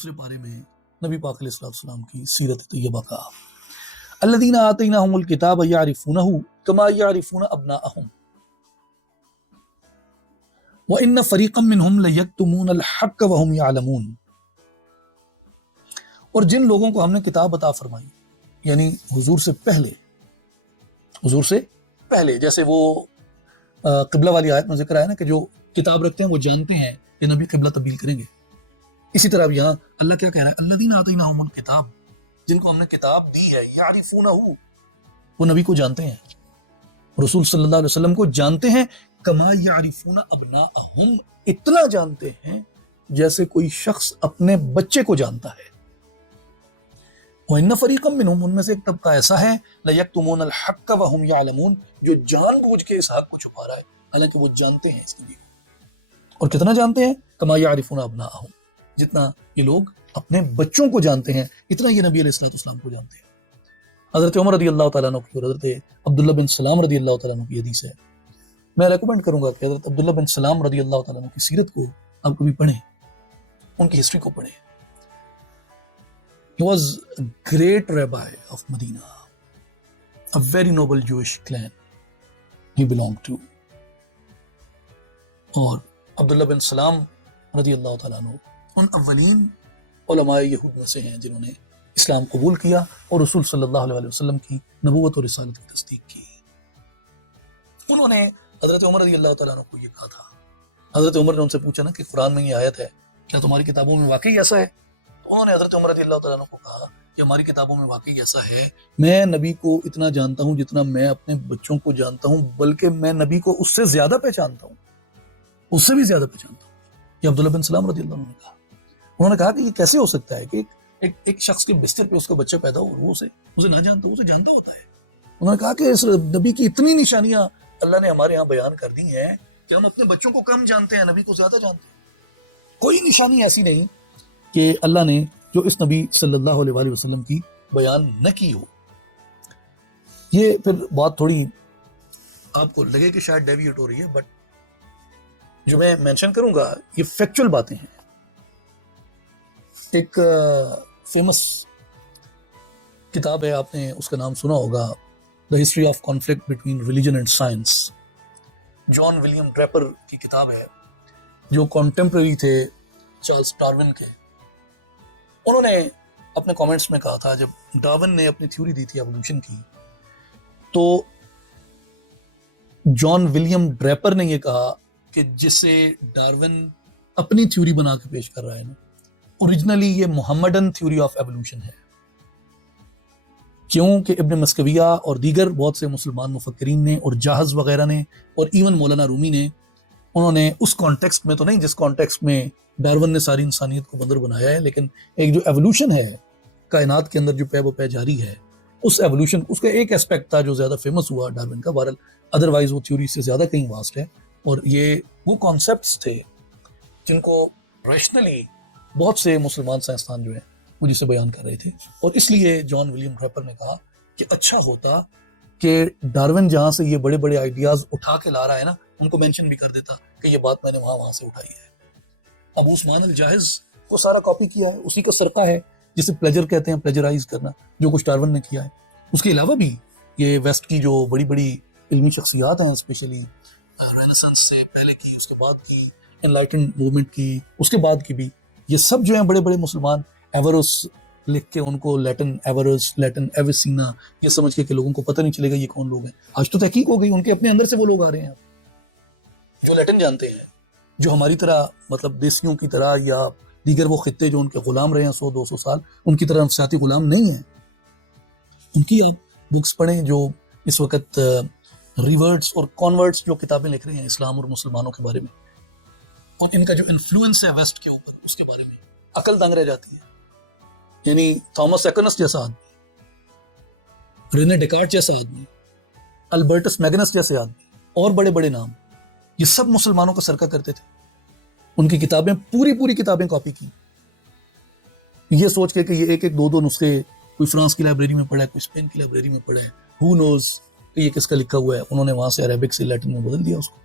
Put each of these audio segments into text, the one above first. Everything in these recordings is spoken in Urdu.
دوسرے پارے میں نبی پاک علیہ الصلوۃ والسلام کی سیرت طیبہ کا الذین آتیناہم الکتاب یعرفونہ کما یعرفون ابناءہم وَإِنَّ فَرِيقًا مِّنْهُمْ لَيَكْتُمُونَ الْحَقَّ وَهُمْ يَعْلَمُونَ. اور جن لوگوں کو ہم نے کتاب عطا فرمائی یعنی حضور سے پہلے جیسے وہ قبلہ والی آیت میں ذکر آیا نا کہ جو کتاب رکھتے ہیں وہ جانتے ہیں کہ نبی قبلہ تبدیل کریں گے. اسی طرح اب یہاں اللہ کیا کہہ رہا ہے الذین آتیناہم الکتاب جن کو ہم نے کتاب دی ہے یعرفونہ وہ نبی کو جانتے ہیں رسول صلی اللہ علیہ وسلم کو جانتے ہیں کما یعرفون ابناءہم اتنا جانتے ہیں جیسے کوئی شخص اپنے بچے کو جانتا ہے. وَإِنَّ فَرِيقًا مِّنْهُمْ ان میں سے ایک طبقہ ایسا ہے لَيَكْتُمُونَ الْحَقَّ وَهُمْ يَعْلَمُونَ جو جان بوجھ کے اس حق کو چھپا رہا ہے حالانکہ وہ جانتے ہیں اس نبی کو. اور کتنا جانتے ہیں کما یعرفون ابناءہم جتنا یہ لوگ اپنے بچوں کو جانتے ہیں اتنا یہ نبی علیہ السلام کو جانتے ہیں. حضرت عمر رضی اللہ تعالیٰ عنہ کی اور حضرت عبداللہ بن سلام رضی اللہ تعالیٰ عنہ کی حدیث ہے. میں ریکمینڈ کروں گا کہ حضرت عبداللہ بن سلام رضی اللہ تعالیٰ عنہ کی سیرت کو آپ کبھی پڑھیں ان کی ہسٹری کو پڑھیں. He was a great rabbi of Medina, a very noble Jewish clan he belonged to. اور عبداللہ بن سلام رضی اللہ تعالیٰ عنہ ان اولین علماء یہود میں سے ہیں جنہوں نے اسلام قبول کیا اور رسول صلی اللہ علیہ وسلم کی نبوت اور رسالت کی تصدیق کی. انہوں نے حضرت عمر رضی اللہ تعالیٰ عنہ کو یہ کہا تھا. حضرت عمر نے ان سے پوچھا نا کہ قرآن میں یہ آیت ہے کیا تمہاری کتابوں میں واقعی ایسا ہے؟ تو انہوں نے حضرت عمر رضی اللہ تعالیٰ عنہ کو کہا کہ ہماری کتابوں میں واقعی ایسا ہے. میں نبی کو اتنا جانتا ہوں جتنا میں اپنے بچوں کو جانتا ہوں بلکہ میں نبی کو اس سے زیادہ پہچانتا ہوں اس سے بھی زیادہ پہچانتا ہوں. یہ عبداللہ بن سلام رضی اللہ عنہ نے کہا. انہوں نے کہا کہ یہ کیسے ہو سکتا ہے کہ ایک شخص کے بستر پہ اس کا بچہ پیدا ہو اور وہ اسے نہ جانتا اسے جانتا ہوتا ہے. انہوں نے کہا کہ اس نبی کی اتنی نشانیاں اللہ نے ہمارے ہاں بیان کر دی ہیں کہ ہم اپنے بچوں کو کم جانتے ہیں نبی کو زیادہ جانتے ہیں. کوئی نشانی ایسی نہیں کہ اللہ نے جو اس نبی صلی اللہ علیہ وآلہ وسلم کی بیان نہ کی ہو. یہ پھر بات تھوڑی آپ کو لگے کہ شاید ڈیویٹ ہو رہی ہے بٹ جو میں مینشن کروں گا یہ فیکچول باتیں ہیں. ایک فیمس کتاب ہے آپ نے اس کا نام سنا ہوگا The History of Conflict Between Religion and Science. John William Draper کی کتاب ہے جو کانٹمپریری تھے چارلس ڈارون کے. انہوں نے اپنے کامنٹس میں کہا تھا جب ڈارون نے اپنی تھیوری دی تھی ایوولوشن کی تو جان ولیم ڈریپر نے یہ کہا کہ جسے ڈارون اپنی تھیوری بنا کے پیش کر رہا ہے نا اوریجنلی یہ محمدن تھیوری آف ایوولوشن ہے. کیونکہ ابن مسکویہ اور دیگر بہت سے مسلمان مفکرین نے اور جاہز وغیرہ نے اور ایون مولانا رومی نے انہوں نے اس کانٹیکسٹ میں تو نہیں جس کانٹیکسٹ میں ڈارون نے ساری انسانیت کو بندر بنایا ہے لیکن ایک جو ایوولوشن ہے کائنات کے اندر جو پے و پے جاری ہے اس ایوولوشن اس کا ایک اسپیکٹ تھا جو زیادہ فیمس ہوا ڈارون کا. بہرحال ادروائز وہ تھیوری سے زیادہ کہیں واسٹ ہے اور یہ وہ کانسیپٹس تھے جن کو ریشنلی بہت سے مسلمان سائنسدان جو ہیں وہ جسے بیان کر رہے تھے. اور اس لیے جان ولیم ڈریپر نے کہا کہ اچھا ہوتا کہ ڈارون جہاں سے یہ بڑے بڑے آئیڈیاز اٹھا کے لا رہا ہے نا ان کو مینشن بھی کر دیتا کہ یہ بات میں نے وہاں سے اٹھائی ہے. ابو عثمان الجاہز کو سارا کاپی کیا ہے اسی کا سرقہ ہے جسے پلیجر کہتے ہیں پلیجرائز کرنا جو کچھ ڈارون نے کیا ہے. اس کے علاوہ بھی یہ ویسٹ کی جو بڑی بڑی علمی شخصیات ہیں اسپیشلی رینیسانس سے پہلے کی اس کے بعد کی انلائٹنڈ موومنٹ کی اس کے بعد کی بھی یہ سب جو ہیں بڑے بڑے مسلمان ایوروس لکھ کے ان کو لیٹن ایوروس لیٹن ایویسینا یہ سمجھ کے کہ لوگوں کو پتہ نہیں چلے گا یہ کون لوگ ہیں. آج تو تحقیق ہو گئی ان کے اپنے اندر سے وہ لوگ آ رہے ہیں جو لیٹن جانتے ہیں جو ہماری طرح مطلب دیسیوں کی طرح یا دیگر وہ خطے جو ان کے غلام رہے ہیں 100-200 سال ان کی طرح نفسیاتی غلام نہیں ہیں. ان کی آپ بکس پڑھیں جو اس وقت ریورٹس اور کانورٹس جو کتابیں لکھ رہے ہیں اسلام اور مسلمانوں کے بارے میں اور ان کا جو انفلوئنس ہے ویسٹ کے اوپر اس کے بارے میں عقل دنگ رہ جاتی ہے. یعنی تھامس ایکونس جیسا آدمی رینے ڈیکارٹ جیسا آدمی البرٹس میگنس جیسے آدمی اور بڑے بڑے نام یہ سب مسلمانوں کا سرقہ کرتے تھے. ان کی کتابیں پوری کتابیں کاپی کی یہ سوچ کے کہ یہ ایک دو نسخے کوئی فرانس کی لائبریری میں پڑھا ہے کوئی اسپین کی لائبریری میں پڑھا ہے ہو نوز کہ یہ کس کا لکھا ہوا ہے. انہوں نے وہاں سے عربک سے لیٹن میں بدل دیا اس کو.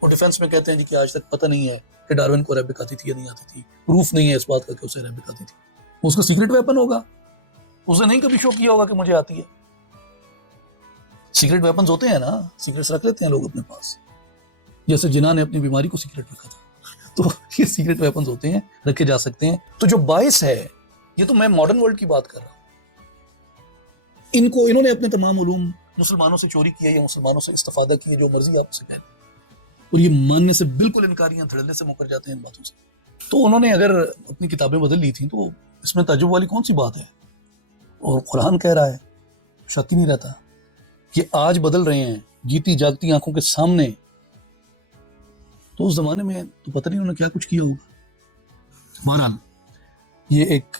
اور ڈیفینس میں کہتے ہیں جی کہ آج تک پتہ نہیں ہے کہ ڈارون کو عربک آتی تھی یا نہیں آتی تھی، پروف نہیں ہے اس بات کا کہ اسے عربک آتی تھی. اس کا سیکرٹ ویپن ہوگا، اسے نہیں کبھی شو کیا ہوگا کہ مجھے آتی ہے. سیکرٹ ویپنز ہوتے ہیں نا، سیکرٹس رکھ لیتے ہیں لوگ اپنے پاس، جیسے جناح نے اپنی بیماری کو سیکرٹ رکھا تھا. تو یہ سیکرٹ ویپنز ہوتے ہیں، رکھے جا سکتے ہیں. تو جو باعث ہے، یہ تو میں ماڈرن ورلڈ کی بات کر رہا ہوں، انہوں نے اپنے تمام علوم مسلمانوں سے چوری کیا یا مسلمانوں سے استفادہ کیا، جو مرضی آپ سے کہیں، اور یہ ماننے سے بالکل انکاریاں دھڑلے سے مکر جاتے ہیں ان باتوں سے. تو انہوں نے اگر اپنی کتابیں بدل لی تھیں تو اس میں تعجب والی کون سی بات ہے؟ اور قرآن کہہ رہا ہے، شک ہی نہیں رہتا کہ آج بدل رہے ہیں جیتی جاگتی آنکھوں کے سامنے. تو اس زمانے میں تو پتہ نہیں انہوں نے کیا کچھ کیا ہوگا. بہرحال یہ ایک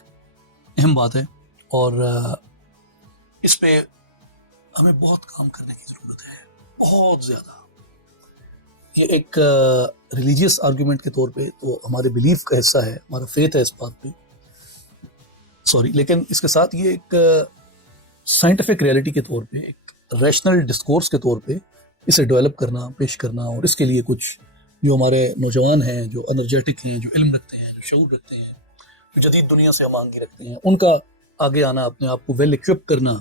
اہم بات ہے، اور اس پہ ہمیں بہت کام کرنے کی ضرورت ہے، بہت زیادہ. یہ ایک ریلیجیس آرگیومنٹ کے طور پہ تو ہمارے بلیف کا حصہ ہے، ہمارا فیتھ ہے اس بات پہ، لیکن اس کے ساتھ یہ ایک سائنٹیفک ریئلٹی کے طور پہ، ایک ریشنل ڈسکورس کے طور پہ اسے ڈیولپ کرنا، پیش کرنا، اور اس کے لیے کچھ جو ہمارے نوجوان ہیں، جو انرجیٹک ہیں، جو علم رکھتے ہیں، جو شعور رکھتے ہیں، جو جدید دنیا سے ہم آہنگی رکھتے ہیں، ان کا آگے آنا، اپنے آپ کو ویل ایکوپ کرنا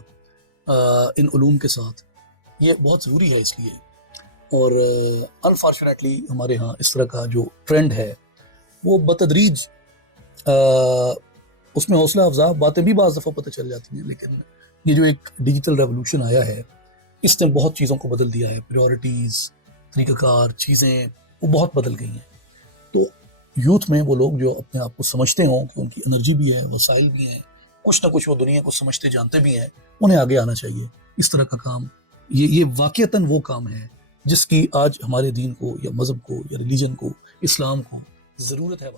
ان علوم کے ساتھ، یہ بہت ضروری ہے. اس لیے اور انفارچونیٹلی ہمارے ہاں اس طرح کا جو ٹرینڈ ہے وہ بتدریج اس میں حوصلہ افزا باتیں بھی بعض دفعہ پتہ چل جاتی ہیں، لیکن یہ جو ایک ڈیجیٹل ریولوشن آیا ہے اس نے بہت چیزوں کو بدل دیا ہے. پریورٹیز، طریقہ کار، چیزیں وہ بہت بدل گئی ہیں. تو یوتھ میں وہ لوگ جو اپنے آپ کو سمجھتے ہوں کہ ان کی انرجی بھی ہے، وسائل بھی ہیں، کچھ نہ کچھ وہ دنیا کو سمجھتے جانتے بھی ہیں، انہیں آگے آنا چاہیے. اس طرح کا کام یہ واقعتاً وہ کام ہے جس کی آج ہمارے دین کو یا مذہب کو یا ریلیجن کو، اسلام کو ضرورت ہے.